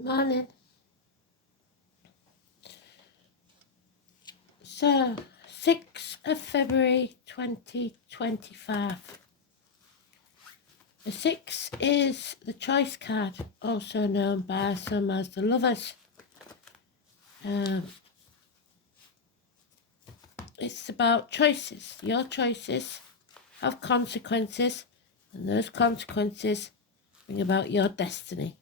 Morning. So, 6th of February 2025. The 6 is the choice card, also known by some as the lovers. It's about choices. Your choices have consequences, and those consequences bring about your destiny.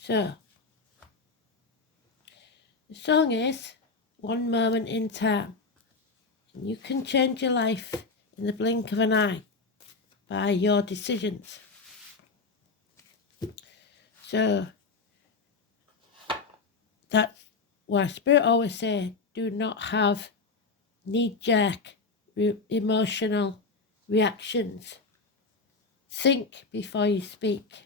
So, the song is One Moment in Time. And you can change your life in the blink of an eye by your decisions. So, that's why Spirit always say, do not have knee-jerk emotional reactions. Think before you speak.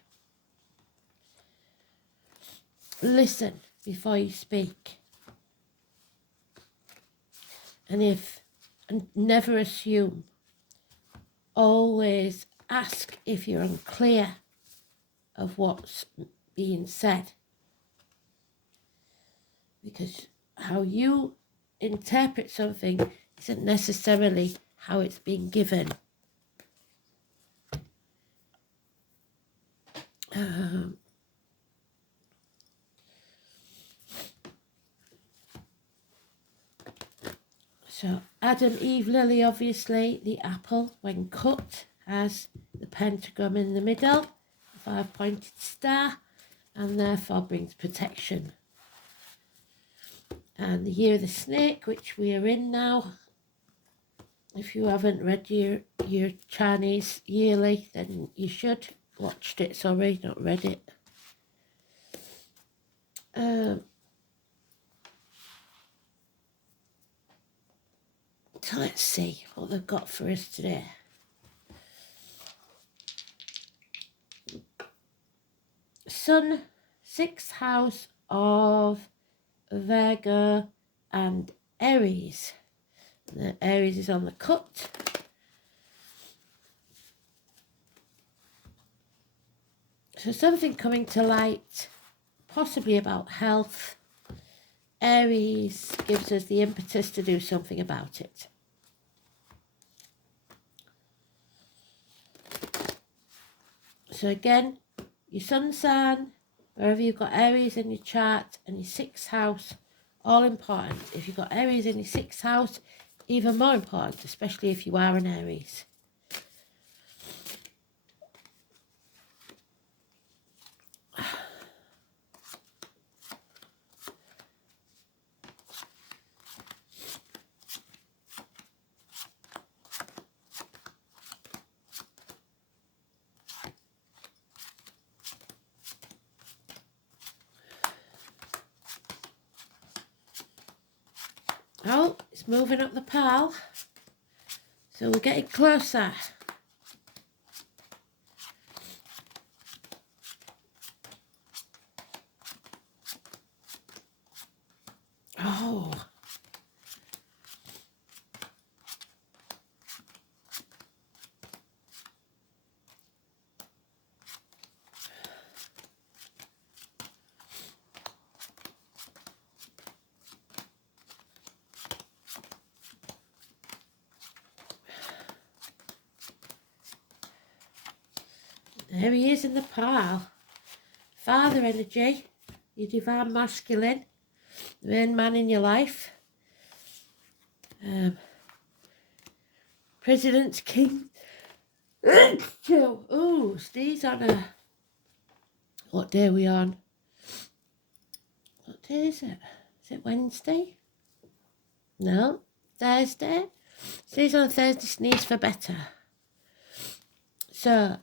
Listen before you speak. And never assume. Always ask if you're unclear of what's being said. Because how you interpret something isn't necessarily how it's been given. So Adam, Eve, Lily, obviously, the apple, when cut, has the pentagram in the middle, the 5-pointed star, and therefore brings protection. And the year of the snake, which we are in now, if you haven't read your Chinese yearly, then you should. Watched it, sorry, not read it. So let's see what they've got for us today. Sun, 6th house of Virgo and Aries. The Aries is on the cut. So something coming to light, possibly about health. Aries gives us the impetus to do something about it. So again, your sun sign, wherever you've got Aries in your chart, and your 6th house, all important. If you've got Aries in your 6th house, even more important, especially if you are an Aries. Oh, it's moving up the pile. So we're getting closer. Oh. There he is in the pile. Father energy, your divine masculine, the main man in your life. President's king. Oh, Steve's on a... What day are we on? What day is it? Is it Wednesday? No, Thursday. Steve's on a Thursday, sneeze for better. So,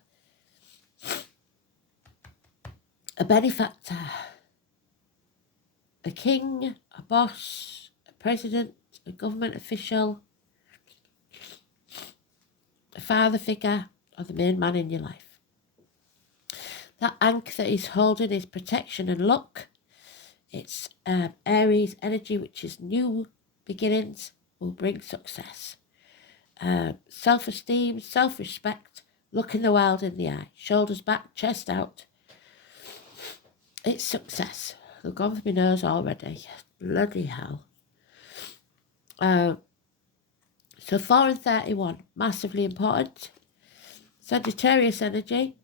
a benefactor, a king, a boss, a president, a government official, a father figure, or the main man in your life. That anchor that he's holding is protection and luck. It's Aries energy, which is new beginnings, will bring success. Self-esteem, self-respect, looking the world in the eye, shoulders back, chest out. It's success. They've gone for my nose already. Bloody hell. So 4 and 31, massively important. Sagittarius energy.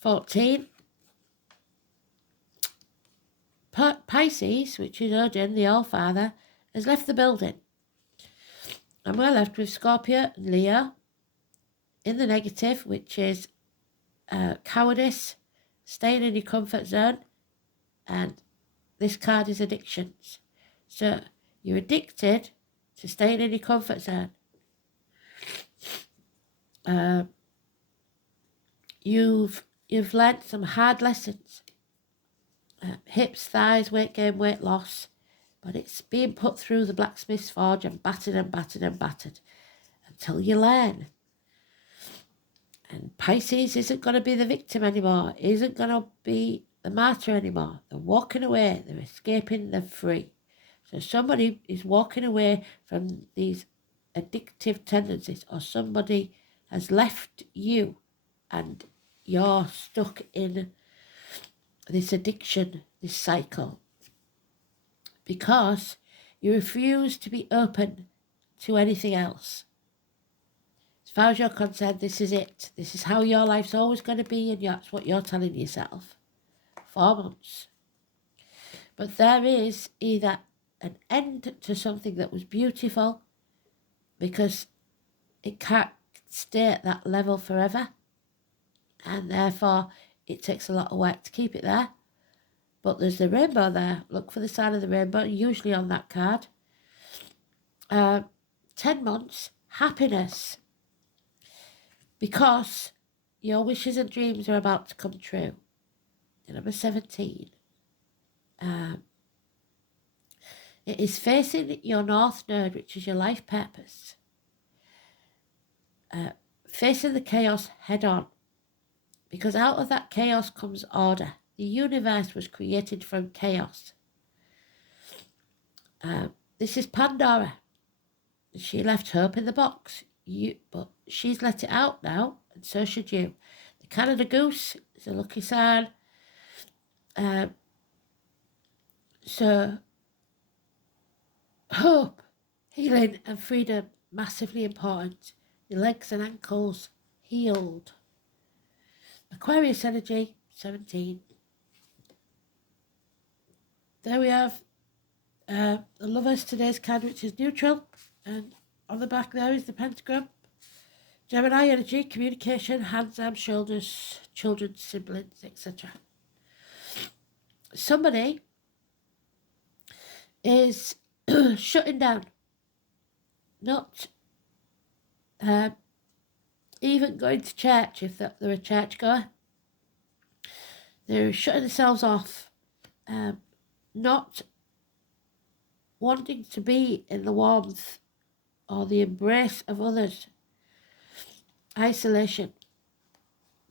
14. Pisces, which is Odin, the All-Father, has left the building. And we're left with Scorpio and Leo in the negative, which is cowardice, staying in your comfort zone, and this card is addictions. So you're addicted to staying in your comfort zone. You've learnt some hard lessons. Hips, thighs, weight gain, weight loss. But it's being put through the blacksmith's forge and battered and battered and battered until you learn. And Pisces isn't going to be the victim anymore, isn't going to be the martyr anymore. They're walking away, they're escaping, they're free. So somebody is walking away from these addictive tendencies, or somebody has left you and you're stuck in this addiction, this cycle, because you refuse to be open to anything else. As far as you're concerned, this is it. This is how your life's always going to be, and that's what you're telling yourself. 4 months. But there is either an end to something that was beautiful, because it can't stay at that level forever, and therefore it takes a lot of work to keep it there. But there's the rainbow there. Look for the sign of the rainbow, usually on that card. 10 months, happiness. Because your wishes and dreams are about to come true. Number 17. It is facing your North Node, which is your life purpose. Facing the chaos head on. Because out of that chaos comes order. The universe was created from chaos. This is Pandora. She left hope in the box. But she's let it out now, and so should you. The Canada Goose is a lucky sign. So, hope, healing and freedom, massively important. Your legs and ankles healed. Aquarius energy, 17. There we have the Lovers, today's card, which is neutral, and on the back there is the pentagram. Gemini energy, communication, hands, arms, shoulders, children, siblings, etc. Somebody is shutting down, not even going to church if they're a churchgoer. They're shutting themselves off, not wanting to be in the warmth or the embrace of others. Isolation.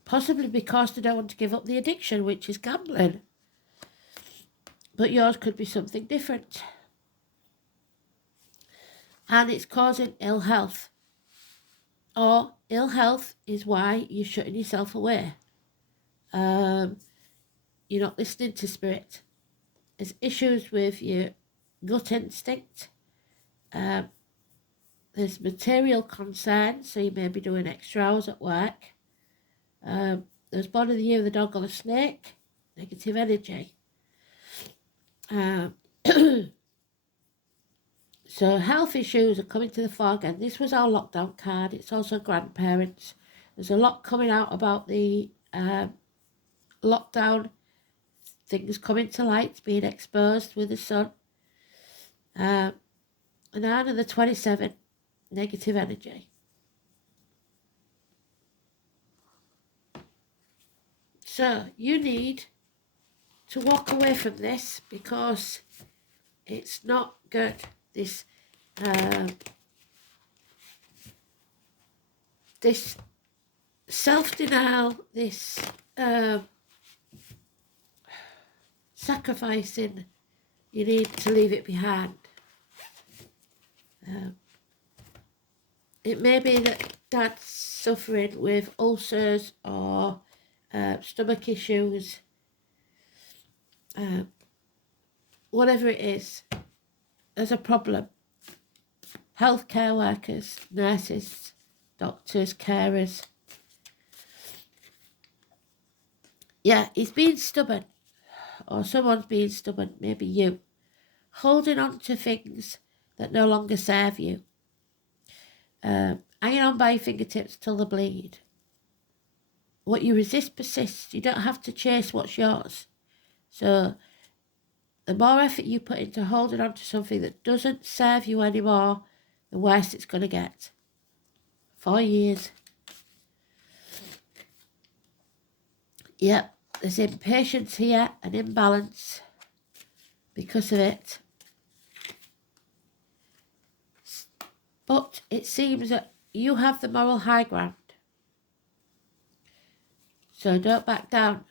Possibly because they don't want to give up the addiction, which is gambling. But yours could be something different. And it's causing ill health. Or ill health is why you're shutting yourself away. You're not listening to spirit. There's issues with your gut instinct. There's material concerns, so you may be doing extra hours at work. There's born of the year of the dog or the snake, negative energy. So health issues are coming to the fore again. This was our lockdown card. It's also grandparents. There's a lot coming out about the lockdown. Things coming to light, being exposed with the sun. And out of the 27, negative energy. So you need to walk away from this because it's not good. This this self-denial, this sacrificing, you need to leave it behind. It may be that start suffering with ulcers or stomach issues, whatever it is, there's a problem. Healthcare workers, nurses, doctors, carers. Yeah, he's being stubborn, or someone's being stubborn, maybe you, holding on to things that no longer serve you, hanging on by your fingertips till they bleed. What you resist persists. You don't have to chase what's yours. So the more effort you put into holding on to something that doesn't serve you anymore, the worse it's going to get. 4 years. Yep, there's impatience here, an imbalance because of it. But it seems that you have the moral high ground. So don't back down.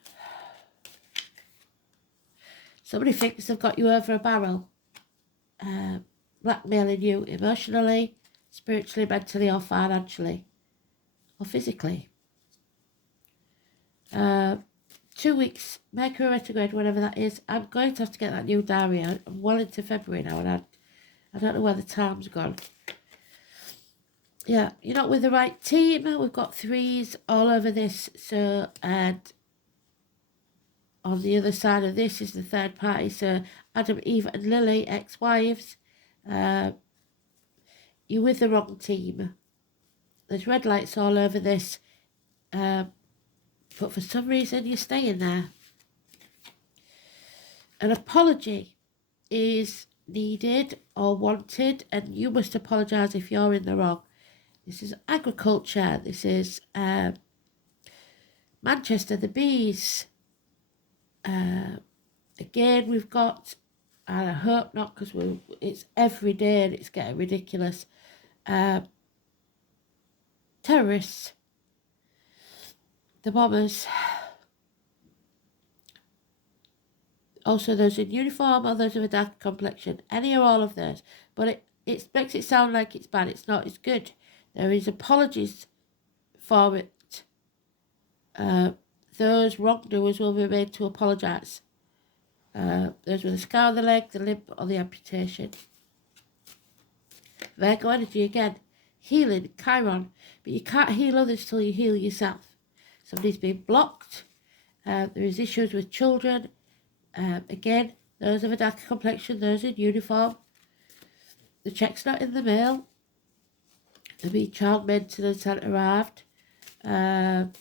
Somebody thinks they've got you over a barrel, blackmailing you emotionally, spiritually, mentally, or financially, or physically. 2 weeks, Mercury retrograde, whatever that is. I'm going to have to get that new diary out. I'm well into February now, and I don't know where the time's gone. Yeah, you're not with the right team. We've got 3s all over this. So, and on the other side of this is the third party. So Adam, Eve and Lily, ex-wives. You're with the wrong team. There's red lights all over this. But for some reason, you're staying there. An apology is needed or wanted, and you must apologise if you're in the wrong. This is agriculture. This is Manchester, the bees. Again, we've got, and I hope not, because it's every day and it's getting ridiculous. Terrorists, the bombers. Also, those in uniform or those of a dark complexion. Any or all of those. But it makes it sound like it's bad. It's not. It's good. There is apologies for it. Those wrongdoers will be made to apologise. Those with a scar on the leg, the limp, or the amputation. Virgo energy again. Healing, Chiron. But you can't heal others till you heal yourself. Somebody's been blocked. There is issues with children. Again, those of a darker complexion, those in uniform. The check's not in the mail. The mean child maintenance hasn't arrived. Lack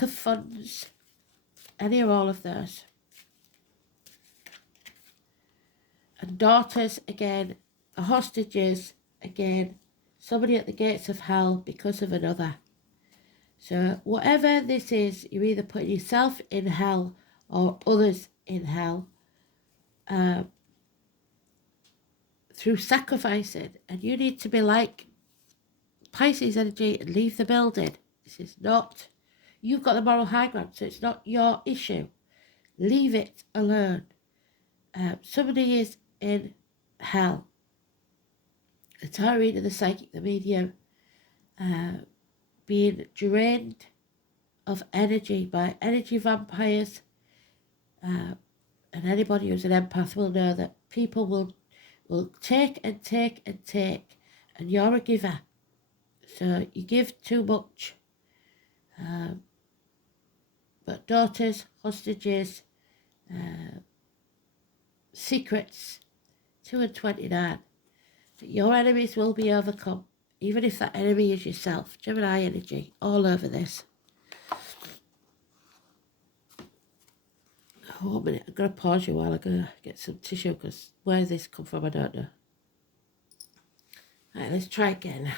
of funds. Any or all of those. And daughters, again. Hostages, again. Somebody at the gates of hell because of another. So whatever this is, you're either putting yourself in hell or others in hell through sacrificing. And you need to be like Pisces energy and leave the building. This is not, you've got the moral high ground, so it's not your issue. Leave it alone. Somebody is in hell. The tarot, the psychic, the medium, being drained of energy by energy vampires, and anybody who's an empath will know that people will take and take and take, and you're a giver, so you give too much. But daughters, hostages, secrets, 2 and 29, that your enemies will be overcome. Even if that enemy is yourself. Gemini energy, all over this. Oh, 1 minute, I'm going to pause you while I'm going to get some tissue, because where did this come from, I don't know. Right, let's try again.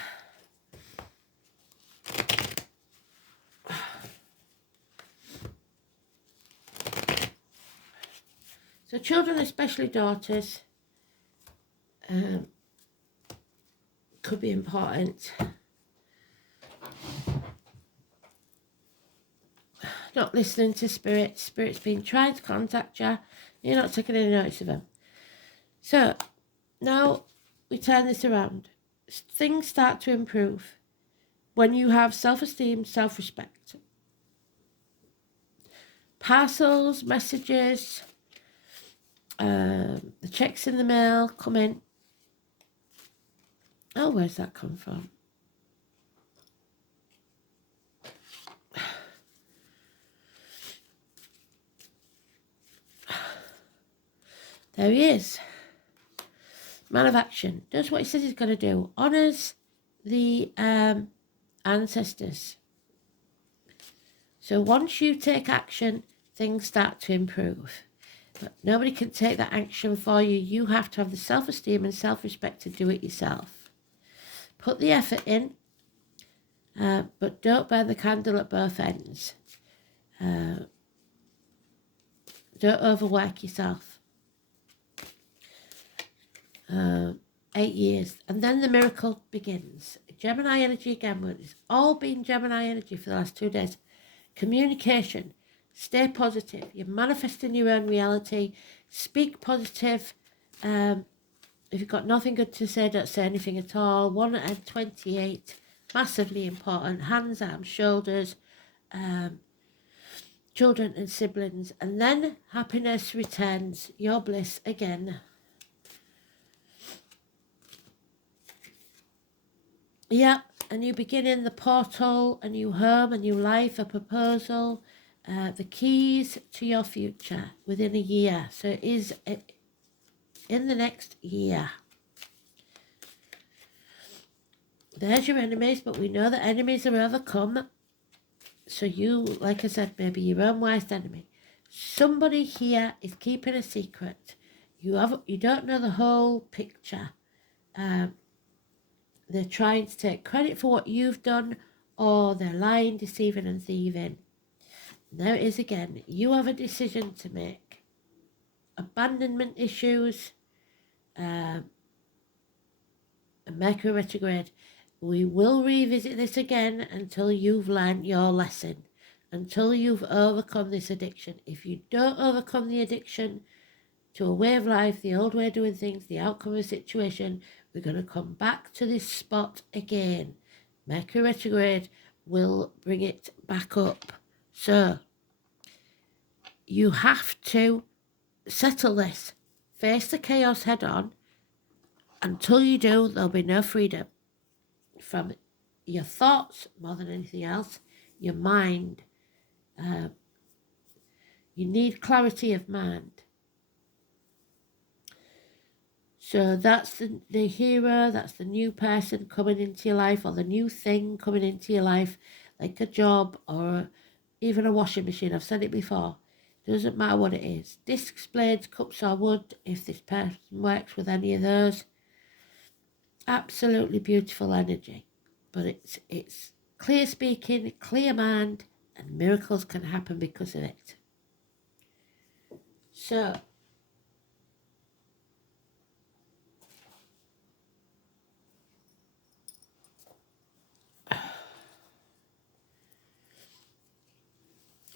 So children, especially daughters, could be important. Not listening to spirits. Spirits being trying to contact you. You're not taking any notice of them. So now we turn this around. things start to improve when you have self-esteem, self-respect. Parcels, messages, the checks in the mail come in. Oh, where's that come from? There he is. Man of action. Does what he says he's going to do. Honours the ancestors. So once you take action, things start to improve. But nobody can take that action for you. You have to have the self-esteem and self-respect to do it yourself. Put the effort in, but don't burn the candle at both ends. Don't overwork yourself. 8 years. And then the miracle begins. Gemini energy again. It's all been Gemini energy for the last 2 days. Communication. Stay positive. You're manifesting your own reality. Speak positive. If you've got nothing good to say, don't say anything at all. 1 and 28. Massively important. Hands, arms, shoulders. Children and siblings. And then happiness returns. Your bliss again. Yeah, a new beginning, the portal, a new home, a new life, a proposal, the keys to your future within a year. So it is in the next year. There's your enemies, but we know that enemies are overcome. So you, like I said, maybe your own worst enemy. Somebody here is keeping a secret. You don't know the whole picture. They're trying to take credit for what you've done, or they're lying, deceiving and thieving. There it is again. You have a decision to make. Abandonment issues, Mercury retrograde. We will revisit this again until you've learned your lesson, until you've overcome this addiction. If you don't overcome the addiction to a way of life, the old way of doing things, the outcome of a situation, we're going to come back to this spot again. Mercury retrograde will bring it back up. So you have to settle this. Face the chaos head on. Until you do, there'll be no freedom from your thoughts more than anything else, your mind. You need clarity of mind. So that's the hero, that's the new person coming into your life, or the new thing coming into your life, like a job or even a washing machine. I've said it before. Doesn't matter what it is. Discs, blades, cups or wood, if this person works with any of those. Absolutely beautiful energy. But it's clear speaking, clear mind, and miracles can happen because of it. So,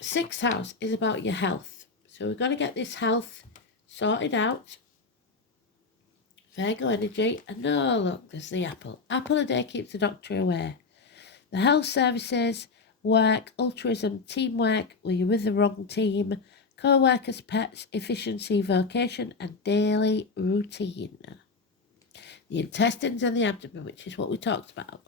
sixth house is about your health. So we've got to get this health sorted out. Virgo energy. And oh, look, there's the apple. Apple a day keeps the doctor away. The health services, work, altruism, teamwork, where you're with the wrong team, co-workers, pets, efficiency, vocation, and daily routine. The intestines and the abdomen, which is what we talked about.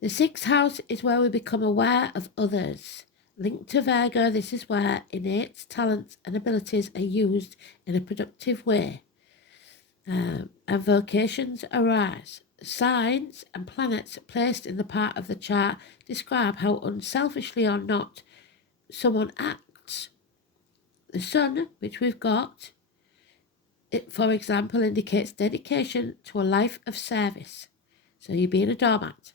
The sixth house is where we become aware of others. Linked to Virgo, this is where innate talents and abilities are used in a productive way. And vocations arise. Signs and planets placed in the part of the chart describe how unselfishly or not someone acts. The sun, which we've got, it, for example, indicates dedication to a life of service. So you're being a doormat.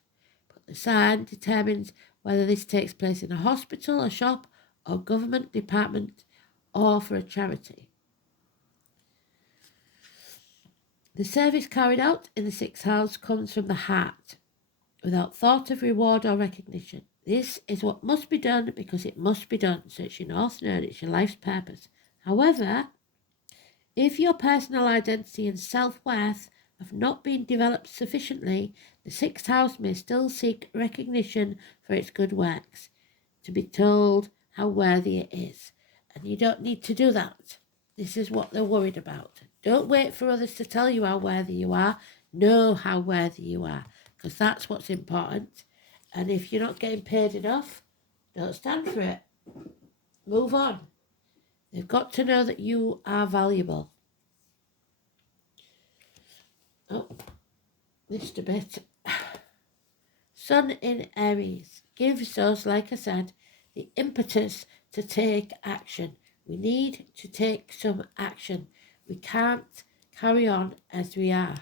But the sign determines whether this takes place in a hospital, a shop, or government department, or for a charity. The service carried out in the sixth house comes from the heart, without thought of reward or recognition. This is what must be done because it must be done. So it's your North Node, it's your life's purpose. However, if your personal identity and self-worth have not been developed sufficiently, the sixth house may still seek recognition for its good works, to be told how worthy it is. And you don't need to do that. This is what they're worried about. Don't wait for others to tell you how worthy you are. Know how worthy you are, because that's what's important. And if you're not getting paid enough, don't stand for it. Move on. They've got to know that you are valuable. Oh, missed a bit. Sun in Aries gives us, like I said, the impetus to take action. We need to take some action. We can't carry on as we are.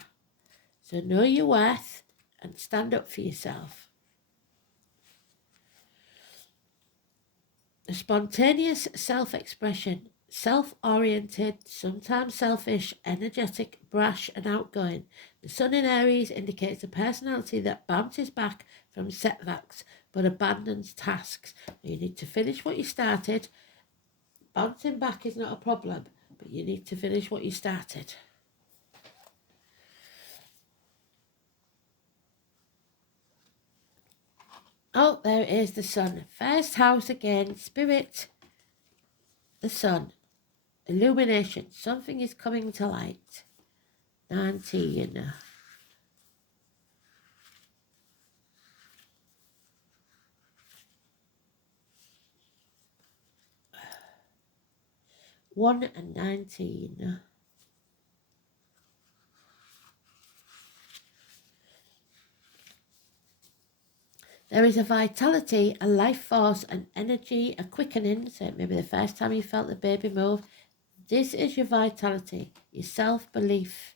So know your worth and stand up for yourself. The spontaneous self-expression, self-oriented, sometimes selfish, energetic, brash and outgoing. The Sun in Aries indicates a personality that bounces back from setbacks but abandons tasks. You need to finish what you started. Bouncing back is not a problem, but you need to finish what you started. Oh, there is the Sun. First house again, Spirit, the Sun. Illumination, something is coming to light. 19. 1 and 19. There is a vitality, a life force, an energy, a quickening. So maybe the first time you felt the baby move. This is your vitality, your self-belief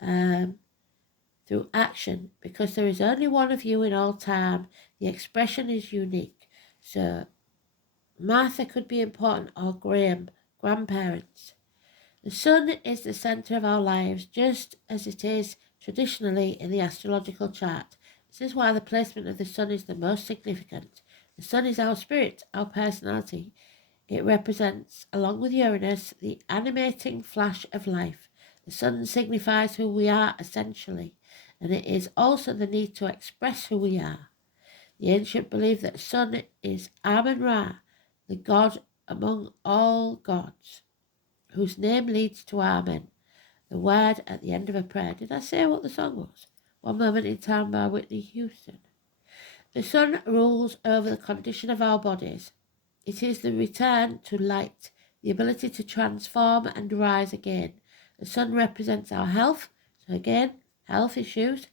through action, because there is only one of you in all time. The expression is unique. So Martha could be important, or Graham, grandparents. The Sun is the centre of our lives, just as it is traditionally in the astrological chart. This is why the placement of the Sun is the most significant. The Sun is our spirit, our personality. It represents, along with Uranus, the animating flash of life. The Sun signifies who we are essentially, and it is also the need to express who we are. The ancient believed that Sun is Amun-Ra, the god among all gods, whose name leads to Amen, the word at the end of a prayer. Did I say what the song was? One Moment in Time by Whitney Houston. The Sun rules over the condition of our bodies. It is the return to light, the ability to transform and rise again. The Sun represents our health. So again, health issues.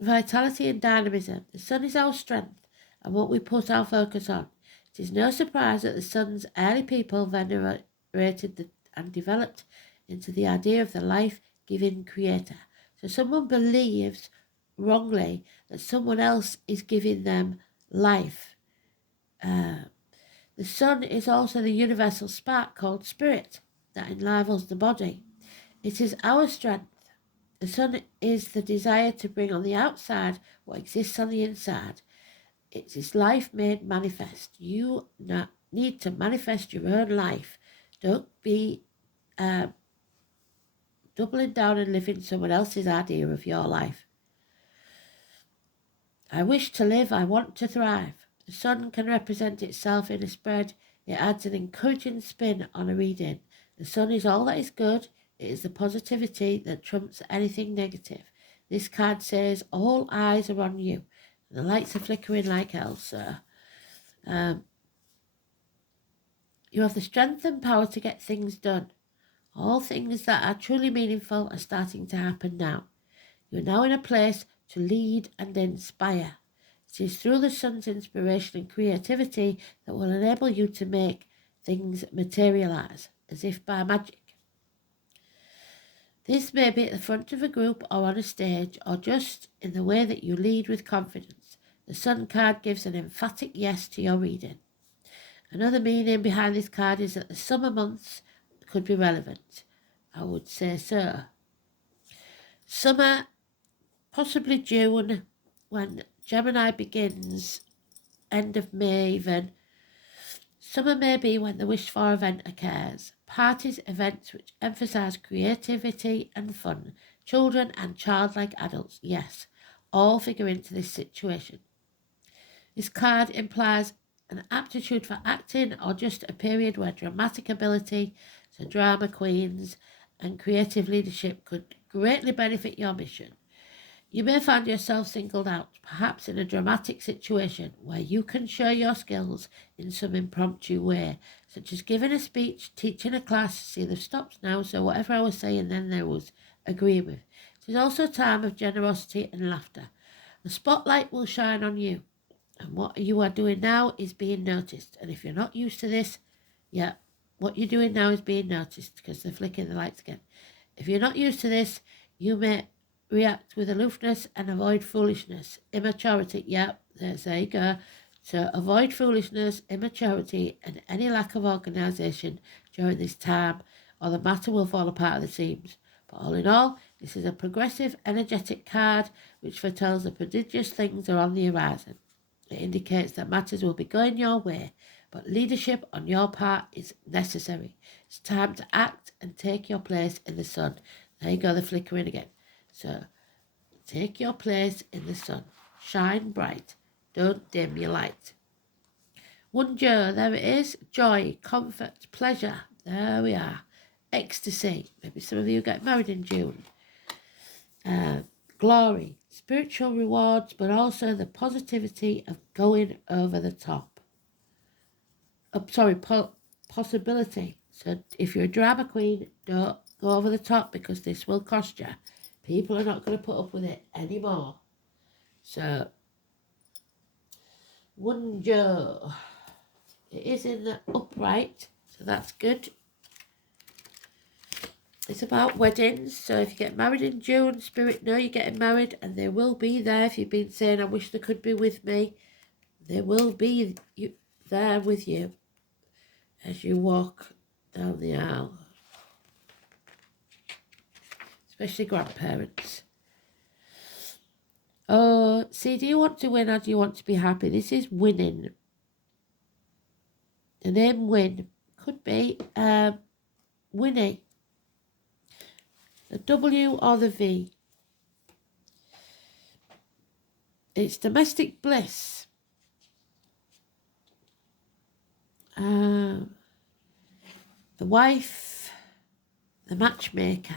Vitality and dynamism. The Sun is our strength and what we put our focus on. It is no surprise that the Sun's early people venerated and developed into the idea of the life-giving creator. So someone believes wrongly that someone else is giving them life. The Sun is also the universal spark called spirit that enlivens the body. It is our strength. The Sun is the desire to bring on the outside what exists on the inside. It is life made manifest. You need to manifest your own life. Don't be doubling down and living someone else's idea of your life. I wish to live, I want to thrive. The Sun can represent itself in a spread. It adds an encouraging spin on a reading. The Sun is all that is good. It is the positivity that trumps anything negative. This card says, all eyes are on you. The lights are flickering like hell, sir. You have the strength and power to get things done. All things that are truly meaningful are starting to happen now. You are now in a place to lead and inspire. It is through the Sun's inspiration and creativity that will enable you to make things materialize, as if by magic. This may be at the front of a group or on a stage, or just in the way that you lead with confidence. The Sun card gives an emphatic yes to your reading. Another meaning behind this card is that the summer months could be relevant. I would say so. Summer, possibly June, when Gemini begins, end of May even. Summer may be when the wished-for event occurs. Parties, events which emphasise creativity and fun. Children and childlike adults, yes, all figure into this situation. This card implies an aptitude for acting or just a period where dramatic ability, so drama queens, and creative leadership could greatly benefit your mission. You may find yourself singled out, perhaps in a dramatic situation where you can show your skills in some impromptu way, such as giving a speech, teaching a class. See, they've stopped now, so whatever I was saying then there was agree with. It is also a time of generosity and laughter. The spotlight will shine on you, and what you are doing now is being noticed. And if you're not used to this, yeah, what you're doing now is being noticed, because they're flicking the lights again. If you're not used to this, you may react with aloofness and avoid foolishness. Immaturity, yep, there you go. So avoid foolishness, immaturity, and any lack of organisation during this time, or the matter will fall apart at the seams. But all in all, this is a progressive, energetic card which foretells that prodigious things are on the horizon. It indicates that matters will be going your way, but leadership on your part is necessary. It's time to act and take your place in the sun. There you go, the flickering again. So, take your place in the sun. Shine bright. Don't dim your light. Wonder, there it is. Joy, comfort, pleasure. There we are. Ecstasy. Maybe some of you get married in June. Glory, spiritual rewards, but also the positivity of going over the top. Possibility. So if you're a drama queen, don't go over the top, because this will cost you. People are not going to put up with it anymore. So, wonder. It is in the upright, so that's good. It's about weddings, so if you get married in June, Spirit know you're getting married, and they will be there. If you've been saying, I wish they could be with me, they will be there with you as you walk down the aisle. Especially grandparents. Oh, see, do you want to win or do you want to be happy? This is winning. The name Win could be Winnie. The W or the V. It's domestic bliss. The wife, the matchmaker.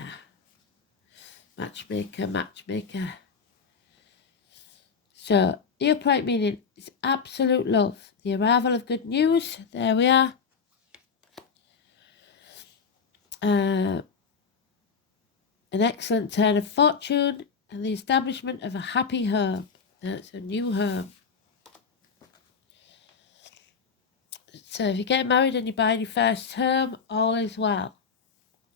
Matchmaker. So, the upright meaning is absolute love. The arrival of good news. There we are. An excellent turn of fortune and the establishment of a happy home. That's a new home. So if you get married and you buy your first home, all is well.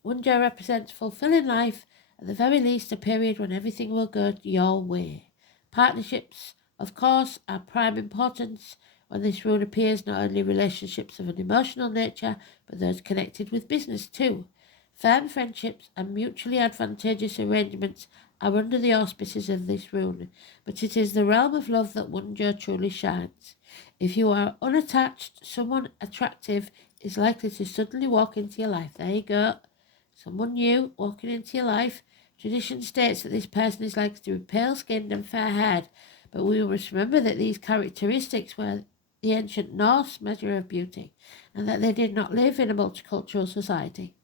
Wonder represents fulfilling life, at the very least a period when everything will go your way. Partnerships, of course, are prime importance when this rune appears, not only relationships of an emotional nature, but those connected with business too. Firm friendships and mutually advantageous arrangements are under the auspices of this rune, but it is the realm of love that Wonder truly shines. If you are unattached, someone attractive is likely to suddenly walk into your life. There you go. Someone new walking into your life. Tradition states that this person is likely to be pale-skinned and fair-haired, but we must remember that these characteristics were the ancient Norse measure of beauty, and that they did not live in a multicultural society.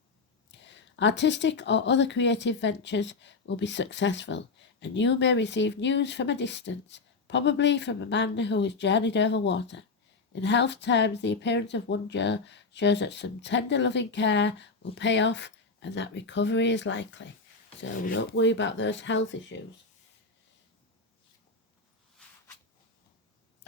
Artistic or other creative ventures will be successful, and you may receive news from a distance, probably from a man who has journeyed over water. In health terms, the appearance of Wonder shows that some tender loving care will pay off and that recovery is likely. So don't worry about those health issues.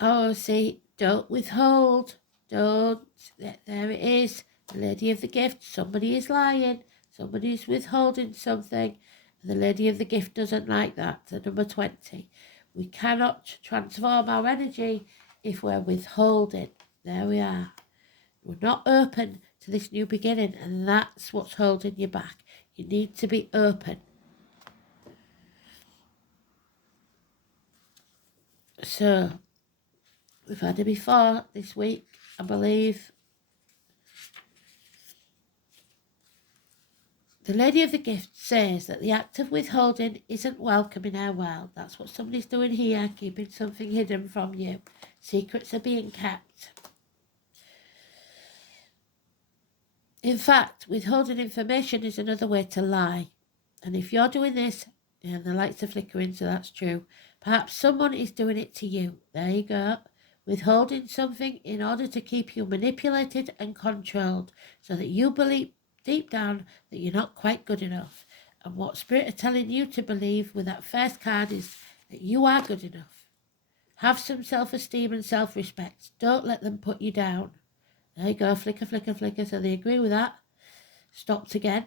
Oh, see, don't withhold. Don't. There it is. The Lady of the Gift. Somebody is lying. Somebody is withholding something. The Lady of the Gift doesn't like that. The number 20. We cannot transform our energy if we're withholding. There we are. We're not open to this new beginning, and that's what's holding you back. You need to be open. So, we've had it before this week, I believe. The Lady of the Gift says that the act of withholding isn't welcome in our world. That's what somebody's doing here, keeping something hidden from you. Secrets are being kept. In fact, withholding information is another way to lie. And if you're doing this, and the lights are flickering, so that's true, perhaps someone is doing it to you. There you go. Withholding something in order to keep you manipulated and controlled, so that you believe deep down that you're not quite good enough. And what Spirit are telling you to believe with that first card is that you are good enough. Have some self-esteem and self-respect. Don't let them put you down. There you go, flicker, flicker, flicker. So they agree with that. Stopped again.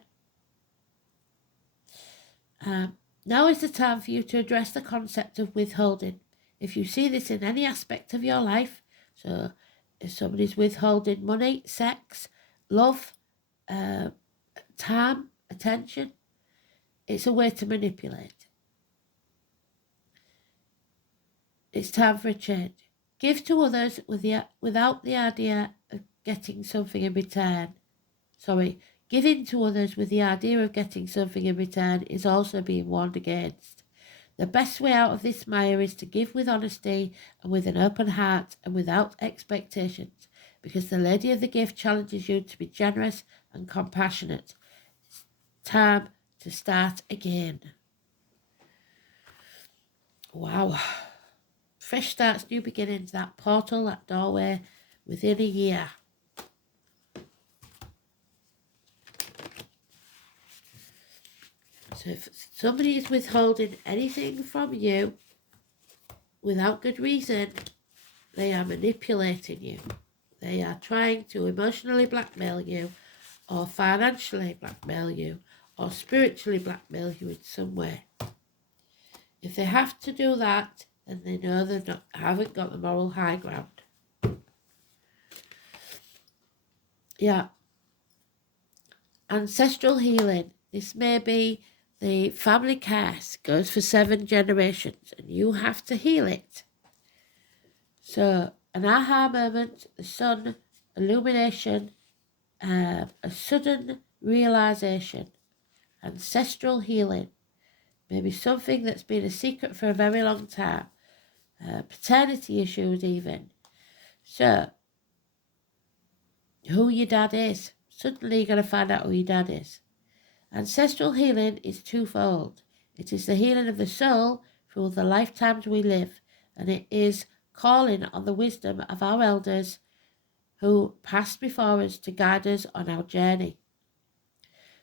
Now is the time for you to address the concept of withholding. If you see this in any aspect of your life, so if somebody's withholding money, sex, love, time, attention, it's a way to manipulate. It's time for a change. Give to others without the idea of getting something in return. Giving to others with the idea of getting something in return is also being warned against. The best way out of this mire is to give with honesty and with an open heart and without expectations, because the Lady of the Gift challenges you to be generous and compassionate. It's time to start again. Wow. Fresh starts, new beginnings, that portal, that doorway within a year. So if somebody is withholding anything from you without good reason, they are manipulating you. They are trying to emotionally blackmail you, or financially blackmail you, or spiritually blackmail you in some way. If they have to do that, then they know they haven't got the moral high ground. Yeah. Ancestral healing. This may be the family curse, goes for 7 generations, and you have to heal it. So, an aha moment, the sun, illumination, a sudden realization, ancestral healing, maybe something that's been a secret for a very long time, paternity issues even. So, who your dad is. Suddenly you're going to find out who your dad is. Ancestral healing is twofold. It is the healing of the soul through the lifetimes we live, and it is calling on the wisdom of our elders who passed before us to guide us on our journey.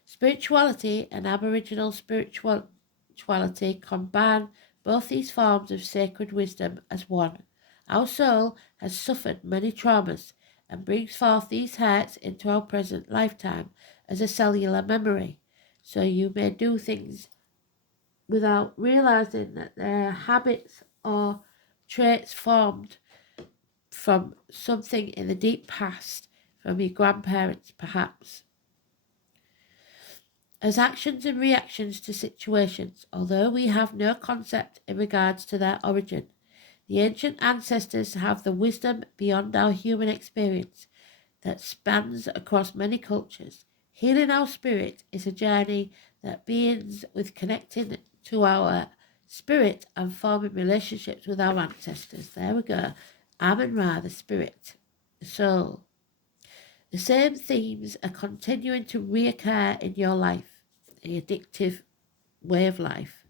Spirituality and Aboriginal spirituality combine both these forms of sacred wisdom as one. Our soul has suffered many traumas and brings forth these hurts into our present lifetime as a cellular memory. So you may do things without realizing that they're habits or traits formed from something in the deep past, from your grandparents perhaps. As actions and reactions to situations, although we have no concept in regards to their origin, the ancient ancestors have the wisdom beyond our human experience that spans across many cultures. Healing our spirit is a journey that begins with connecting to our spirit and forming relationships with our ancestors. There we go. Amun-Ra, the spirit, the soul. The same themes are continuing to reoccur in your life, the addictive way of life,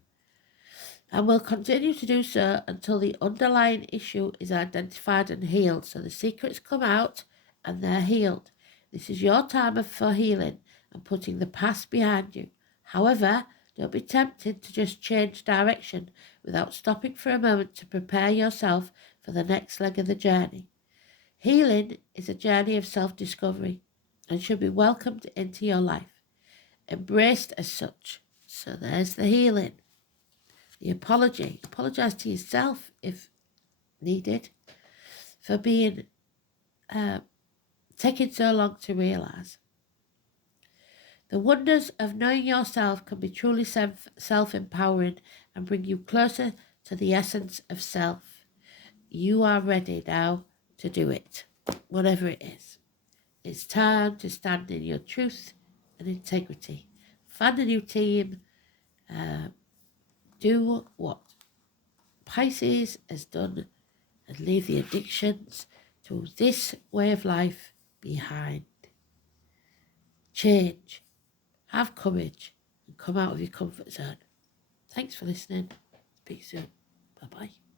and will continue to do so until the underlying issue is identified and healed. So the secrets come out and they're healed. This is your time for healing and putting the past behind you. However, don't be tempted to just change direction without stopping for a moment to prepare yourself for the next leg of the journey. Healing is a journey of self-discovery and should be welcomed into your life, embraced as such. So there's the healing. The apology. Apologise to yourself if needed for being taking so long to realise. The wonders of knowing yourself can be truly self-empowering and bring you closer to the essence of self. You are ready now to do it, whatever it is. It's time to stand in your truth and integrity. find a new team, do what Pisces has done and leave the addictions to this way of life behind. Change, have courage, and come out of your comfort zone. Thanks for listening. Speak soon. Bye-bye.